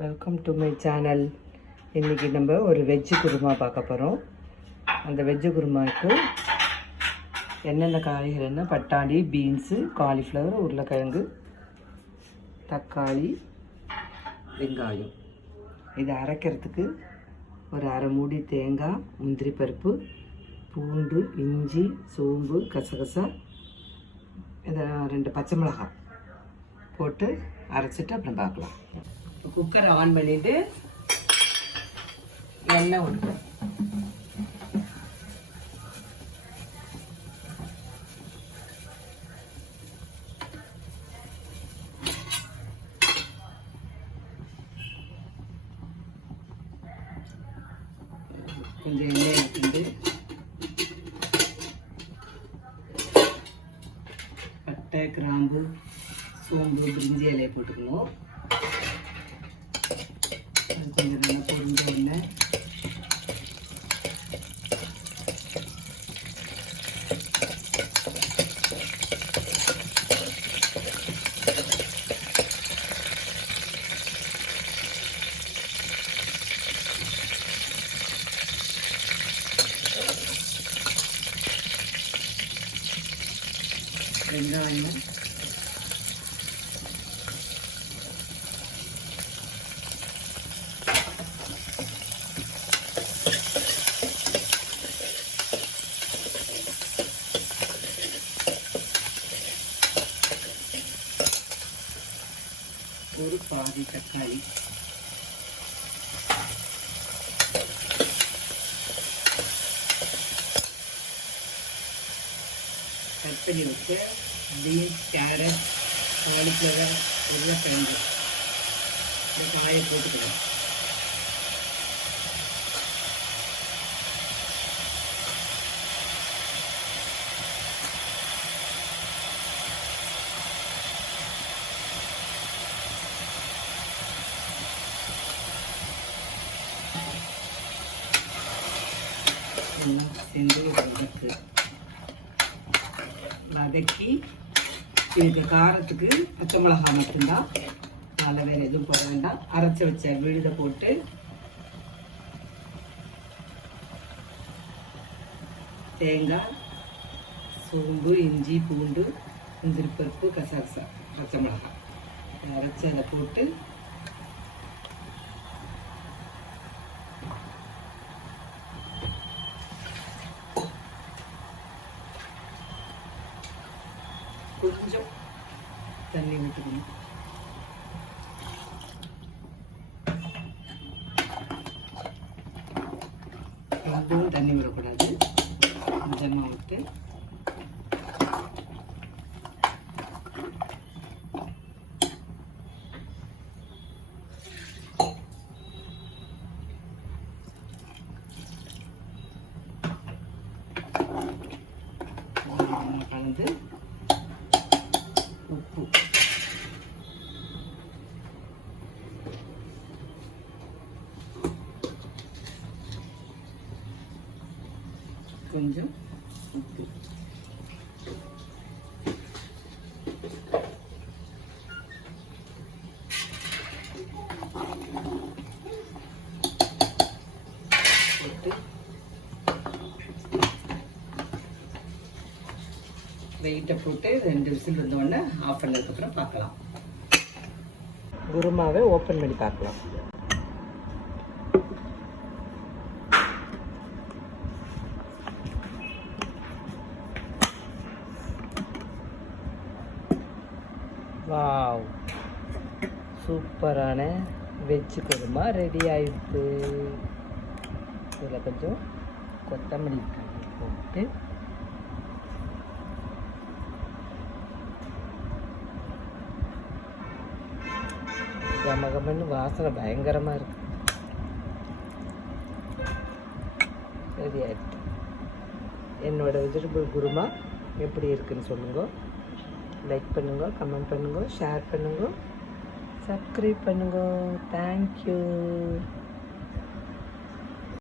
Welcome to my channel. இன்றைக்கி நம்ம ஒரு வெஜ்ஜு குருமா பார்க்க போகிறோம். அந்த வெஜ்ஜு குருமாவுக்கு என்னென்ன காய்கறின்னா பட்டாணி, பீன்ஸு, காலிஃப்ளவர், உருளைக்கிழங்கு, தக்காளி, வெங்காயம். இதை அரைக்கிறதுக்கு ஒரு அரை மூடி தேங்காய், முந்திரி பருப்பு, பூண்டு, இஞ்சி, சோம்பு, கசகசா, இதை 2 பச்சை மிளகாய் போட்டு அரைச்சிட்டு அப்புறம் பார்க்கலாம். இப்போ குக்கரை ஆன் பண்ணிவிட்டு எண்ணெய் ஊற்றணும். கொஞ்சம் எண்ணெய் ஊற்றிட்டு பட்டை, கிராம்பு, சோம்பு, பிரிஞ்சி இலையை போட்டுக்கணும். அது கொஞ்சம் நல்லா பொரிஞ்ச உடனே வெங்காயம், ஒரு பாதி தக்காளி, கட் பண்ணி வச்சு பீன்ஸ், கேரட், காலிஃப்ளவர், உருளைக்கிழங்கு இந்த காயை போட்டுக்கலாம். சேர்ந்து வதக்கி இதுக்கு காரத்துக்கு பச்சை மிளகாய் மட்டும்தான், அதில் வேறு எதுவும் போட வேண்டாம். அரைச்சி வச்ச விழுதை போட்டு தேங்காய், சோம்பு, இஞ்சி, பூண்டு, முந்திரி பருப்பு, கசகசா, பச்சை மிளகாய் அரைச்சி அதை போட்டு கொஞ்சம் தண்ணி ஊற்றிக்கணும். ரொம்பவும் தண்ணி விடக்கூடாது, கொஞ்சமாக விட்டு கலந்து உப்பு, கொஞ்சம் உப்பு, போட்டு வெயிட்டை போட்டு 2 விசில் வந்தோடனே ஆஃப் பண்ணதுக்கப்புறம் பார்க்கலாம். குருமாவை ஓப்பன் பண்ணி பார்க்கலாம். வாவ், சூப்பரான வெஜ்ஜு குருமா ரெடி ஆயிடுது. இதில் கொஞ்சம் கொத்தமல்லி போட்டு கமகமன்னு வாசனை பயங்கரமாக இருக்கு. ரெடி ஆயிடுச்சு. என்னோட வெஜிடபிள் குருமா எப்படி இருக்குன்னு சொல்லுங்க. லைக் பண்ணுங்க, கமெண்ட் பண்ணுங்க, ஷேர் பண்ணுங்க, சப்ஸ்கிரைப் பண்ணுங்க. தேங்க்யூ.